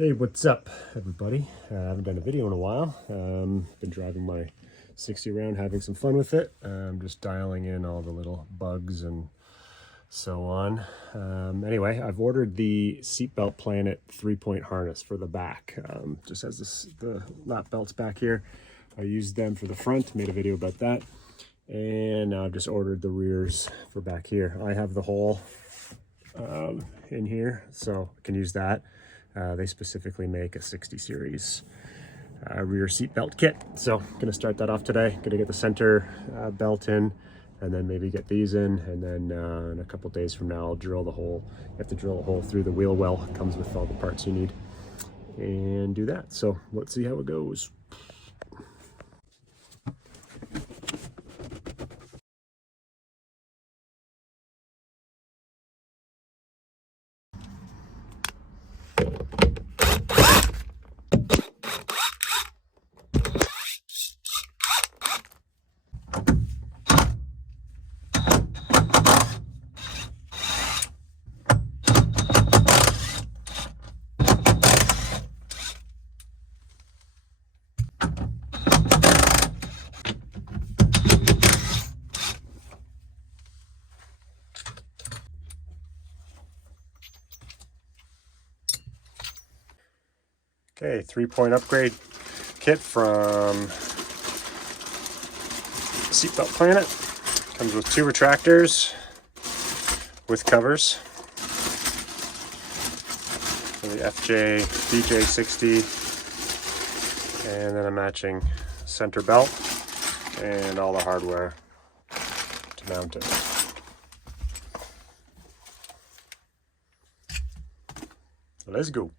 Hey, what's up, everybody? I haven't done a video in a while. Been driving my 60 around, having some fun with it. Just dialing in all the little bugs and so on. Anyway, I've ordered the Seatbelt Planet 3-point harness for the back. Just has the lap belts back here. I used them for the front, made a video about that. And now I've just ordered the rears for back here. I have the hole in here, so I can use that. They specifically make a 60 series rear seat belt kit. So I'm gonna start that off today. Gonna get the center belt in and then maybe get these in. And then in a couple days from now, I'll drill the hole. You have to drill a hole through the wheel well. It comes with all the parts you need and do that. So let's see how it goes. Okay, 3-point upgrade kit from Seatbelt Planet. Comes with 2 retractors with covers for the FJ60 and then a matching center belt and all the hardware to mount it. So let's go.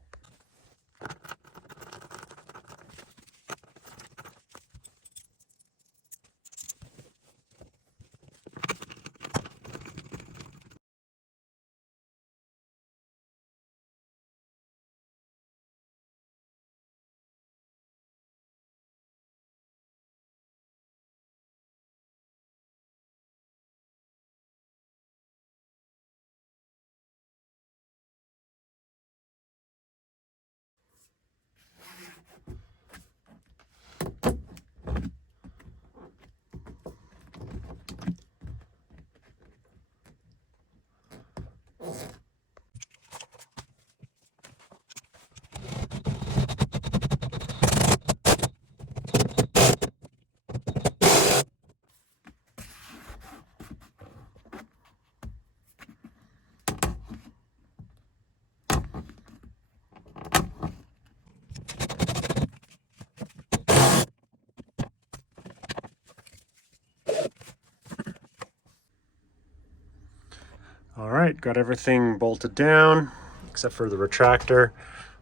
All right, got everything bolted down except for the retractor.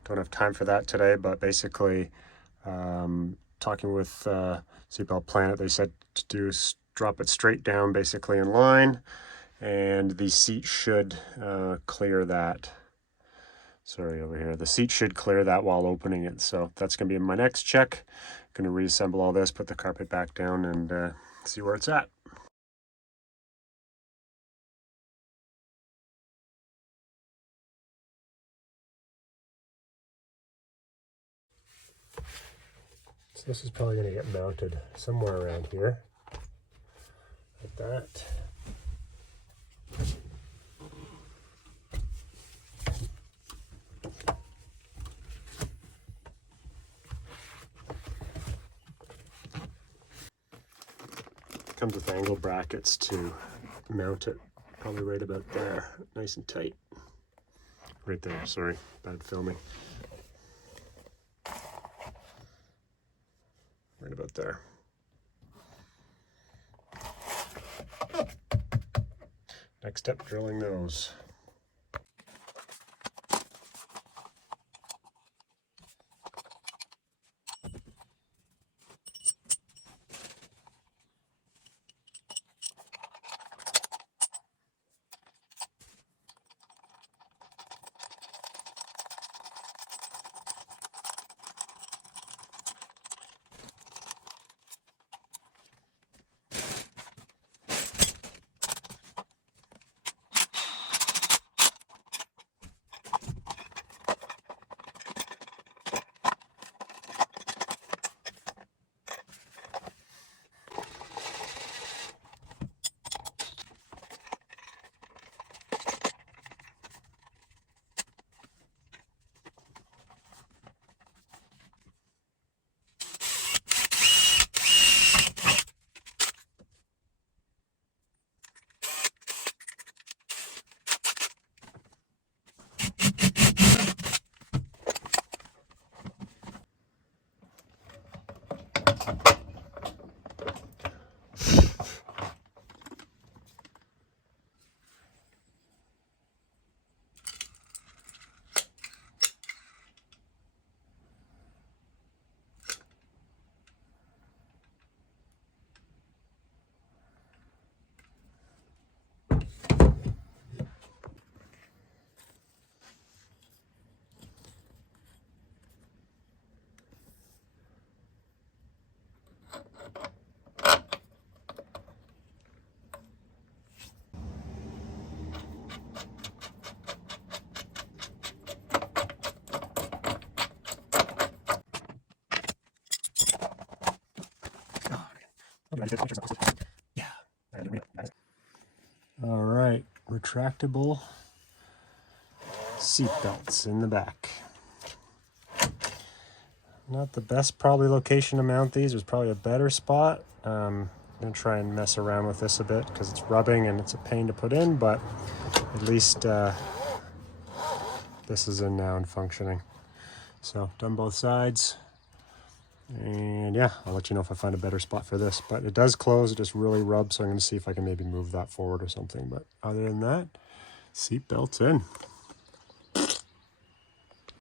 Don't have time for that today, but basically talking with Seatbelt Planet, they said to do drop it straight down basically in line, and the seat should clear that. Sorry, over here. The seat should clear that while opening it. So that's going to be my next check. Going to reassemble all this, put the carpet back down, and see where it's at. So this is probably going to get mounted somewhere around here, like that. Comes with angle brackets to mount it, probably right about there, nice and tight. Right there, sorry, bad filming. Right about there. Next step, drilling those. All right, retractable seat belts in the back. Not the best probably location to mount these. There's probably a better spot. I'm gonna try and mess around with this a bit because it's rubbing and it's a pain to put in, but at least this is in now and functioning. So done both sides. And yeah, I'll let you know if I find a better spot for this. But it does close, it just really rubs, so I'm going to see if I can maybe move that forward or something. But other than that, seat belts in.